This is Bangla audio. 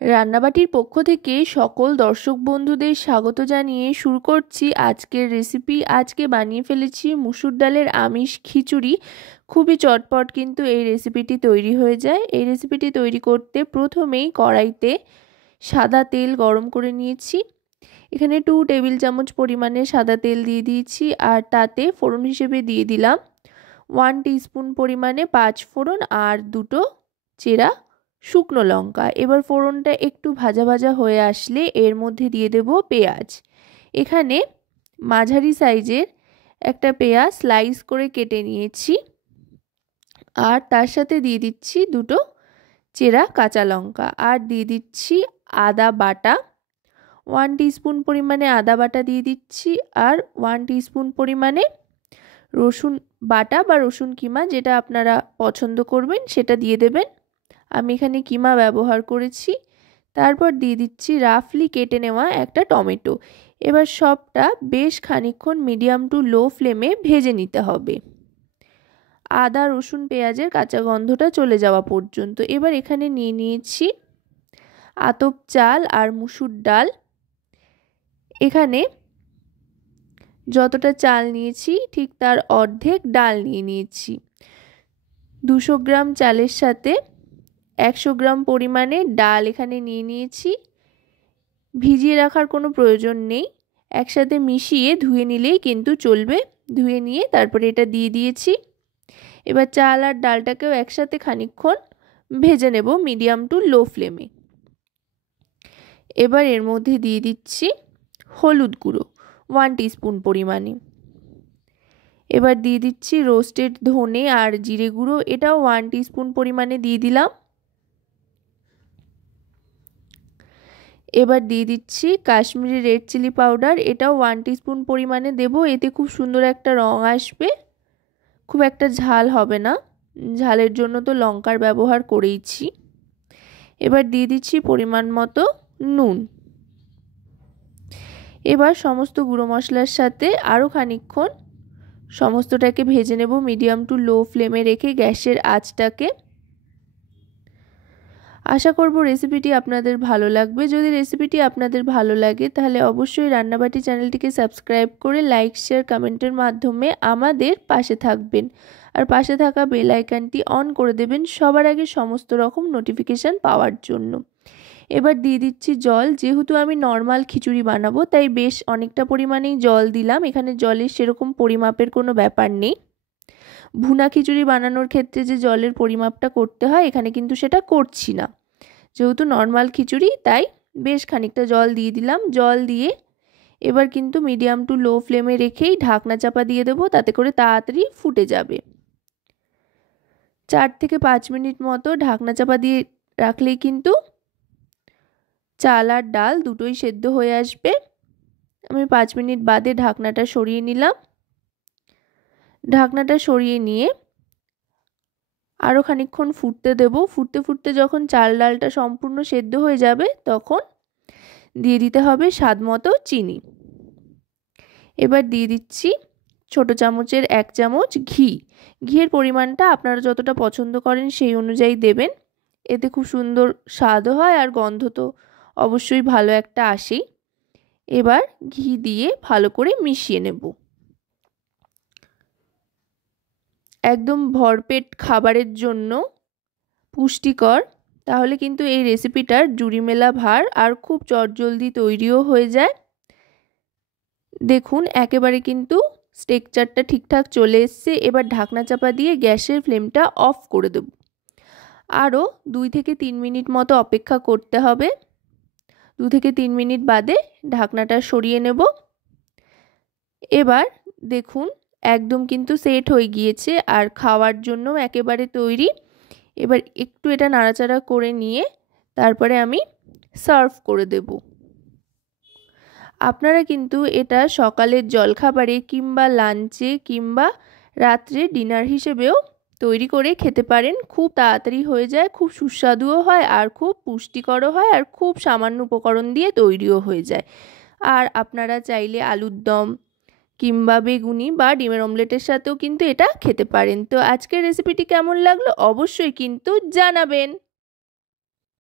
রান্নাবাটির পক্ষ থেকে সকল দর্শক বন্ধুদের স্বাগত জানিয়ে শুরু করছি আজকের রেসিপি। আজকে বানিয়ে ফেলেছি মুসুর ডালের আমিষ খিচুড়ি। খুবই চটপট কিন্তু এই রেসিপিটি তৈরি হয়ে যায়। এই রেসিপিটি তৈরি করতে প্রথমেই কড়াইতে সাদা তেল গরম করে নিয়েছি। এখানে 2 টেবিল চামচ পরিমাণে সাদা তেল দিয়ে দিয়েছি, আর তাতে ফোড়ন হিসেবে দিয়ে দিলাম 1 টিস্পুন পরিমাণে 5 ফোড়ন আর 2টো চেরা শুকনো লঙ্কা। এবার ফোড়নটা একটু ভাজা ভাজা হয়ে আসলে এর মধ্যে দিয়ে দেব পেঁয়াজ। এখানে মাঝারি সাইজের একটা পেঁয়াজ স্লাইস করে কেটে নিয়েছি, আর তার সাথে দিয়ে দিচ্ছি 2টো চেরা কাঁচা লঙ্কা, আর দিয়ে দিচ্ছি আদা বাটা 1 টিস্পুন পরিমাণে আদা বাটা দিয়ে দিচ্ছি, আর 1 টিস্পুন পরিমাণে রসুন বাটা বা রসুন কিমা, যেটা আপনারা পছন্দ করবেন সেটা দিয়ে দেবেন। আমি এখানে কিমা ব্যবহার করেছি। তারপর দিয়ে দিচ্ছি রাফলি কেটে নেওয়া একটা টমেটো। এবার সবটা বেশ খানিকক্ষণ মিডিয়াম টু লো ফ্লেমে ভেজে নিতে হবে, আদা রসুন পেঁয়াজের কাঁচা গন্ধটা চলে যাওয়া পর্যন্ত। এবার এখানে নিয়ে নিয়েছি আতপ চাল আর মুসুর ডাল। এখানে যতটা চাল নিয়েছি ঠিক তার অর্ধেক ডাল নিয়ে নিয়েছি। 200 গ্রাম চালের সাথে 100 গ্রাম পরিমাণে ডাল এখানে নিয়ে নিয়েছি। ভিজিয়ে রাখার কোনো প্রয়োজন নেই, একসাথে মিশিয়ে ধুয়ে নিলেই কিন্তু চলবে। ধুয়ে নিয়ে তারপরে এটা দিয়ে দিয়েছি। এবার চাল আর ডালটাকেও একসাথে খানিকক্ষণ ভেজে নেব মিডিয়াম টু লো ফ্লেমে। এবার এর মধ্যে দিয়ে দিচ্ছি হলুদ গুঁড়ো 1 টিস্পুন পরিমাণে। এবার দিয়ে দিচ্ছি রোস্টেড ধনে আর জিরে গুঁড়ো, এটাও 1 টিস্পুন পরিমাণে দিয়ে দিলাম। এবার দিয়ে দিচ্ছি কাশ্মীরি রেড চিলি পাউডার, এটাও 1 টিস্পুন পরিমাণে দেব। এতে খুব সুন্দর একটা রং আসবে, খুব একটা ঝাল হবে না, ঝালের জন্য তো লঙ্কার ব্যবহার করেইছি। এবার দিয়ে দিচ্ছি পরিমাণ মতো নুন। এবার সমস্ত গুঁড়ো মশলার সাথে আরও খানিকক্ষণ সমস্তটাকে ভেজে নেব মিডিয়াম টু লো ফ্লেমে রেখে গ্যাসের আঁচটাকে। আশা করব রেসিপিটি আপনাদের ভালো লাগবে। যদি রেসিপিটি আপনাদের ভালো লাগে তাহলে অবশ্যই রান্নাবাটি চ্যানেলটিকে সাবস্ক্রাইব করে লাইক শেয়ার কমেন্টের মাধ্যমে আমাদের পাশে থাকবেন, আর পাশে থাকা বেল আইকনটি অন করে দেবেন সবার আগে সমস্ত রকম নোটিফিকেশান পাওয়ার জন্য। এবার দিয়ে দিচ্ছি জল। যেহেতু আমি নর্মাল খিচুড়ি বানাবো তাই বেশ অনেকটা পরিমাণেই জল দিলাম। এখানে জলের সেরকম পরিমাপের কোনো ব্যাপার নেই। ভুনা খিচুড়ি বানানোর ক্ষেত্রে যে জলের পরিমাপটা করতে হয় এখানে কিন্তু সেটা করছি না, যেহেতু নর্মাল খিচুড়ি তাই বেশ খানিকটা জল দিয়ে দিলাম। জল দিয়ে এবার কিন্তু মিডিয়াম টু লো ফ্লেমে রেখেই ঢাকনা চাপা দিয়ে দেবো, তাতে করে তাড়াতাড়ি ফুটে যাবে। 4 থেকে 5 মিনিট মতো ঢাকনা চাপা দিয়ে রাখলেই কিন্তু চাল আর ডাল দুটোই সেদ্ধ হয়ে আসবে। আমি 5 মিনিট বাদে ঢাকনাটা সরিয়ে নিলাম। ঢাকনাটা সরিয়ে নিয়ে আরও খানিকক্ষণ ফুটতে দেব। ফুটতে ফুটতে যখন চাল ডালটা সম্পূর্ণ সেদ্ধ হয়ে যাবে তখন দিয়ে দিতে হবে স্বাদ মতো চিনি। এবার দিয়ে দিচ্ছি ছোট চামচের 1 চামচ ঘি। ঘিয়ের পরিমাণটা আপনারা যতটা পছন্দ করেন সেই অনুযায়ী দেবেন, এতে খুব সুন্দর স্বাদও হয় আর গন্ধ তো অবশ্যই ভালো একটা আসেই। এবার ঘি দিয়ে ভালো করে মিশিয়ে নেব। একদম ভরপেট খাবারের জন্য পুষ্টিকর, তাহলে কিন্তু এই রেসিপিটার জুড়ি মেলা ভার আর খুব চটজলদি তৈরিও হয়ে যায়। দেখুন একেবারে কিন্তু টেক্সচারটা ঠিকঠাক চলে এসছে। এবার ঢাকনা চাপা দিয়ে গ্যাসের ফ্লেমটা অফ করে দেব। আরও 2 থেকে 3 মিনিট মতো অপেক্ষা করতে হবে। 2 থেকে 3 মিনিট বাদে ঢাকনাটা সরিয়ে নেব। এবার দেখুন একদম কিন্তু সেট হয়ে গিয়েছে আর খাওয়ার জন্য একেবারে তৈরি। এবার একটু এটা নাড়াচাড়া করে নিয়ে তারপরে আমি সার্ভ করে দেব। আপনারা কিন্তু এটা সকালের জলখাবারে কিংবা লাঞ্চে কিংবা রাত্রে ডিনার হিসেবেও তৈরি করে খেতে পারেন। খুব তাড়াতাড়ি হয়ে যায়, খুব সুস্বাদুও হয় আর খুব পুষ্টিকরও হয়, আর খুব সামান্য উপকরণ দিয়ে তৈরিও হয়ে যায়। আর আপনারা চাইলে আলুর দম কিংবা বেগুনি বা ডিমের অমলেটের সাথেও কিন্তু এটা খেতে পারেন। তো আজকের রেসিপিটি কেমন লাগলো অবশ্যই কিন্তু জানাবেন।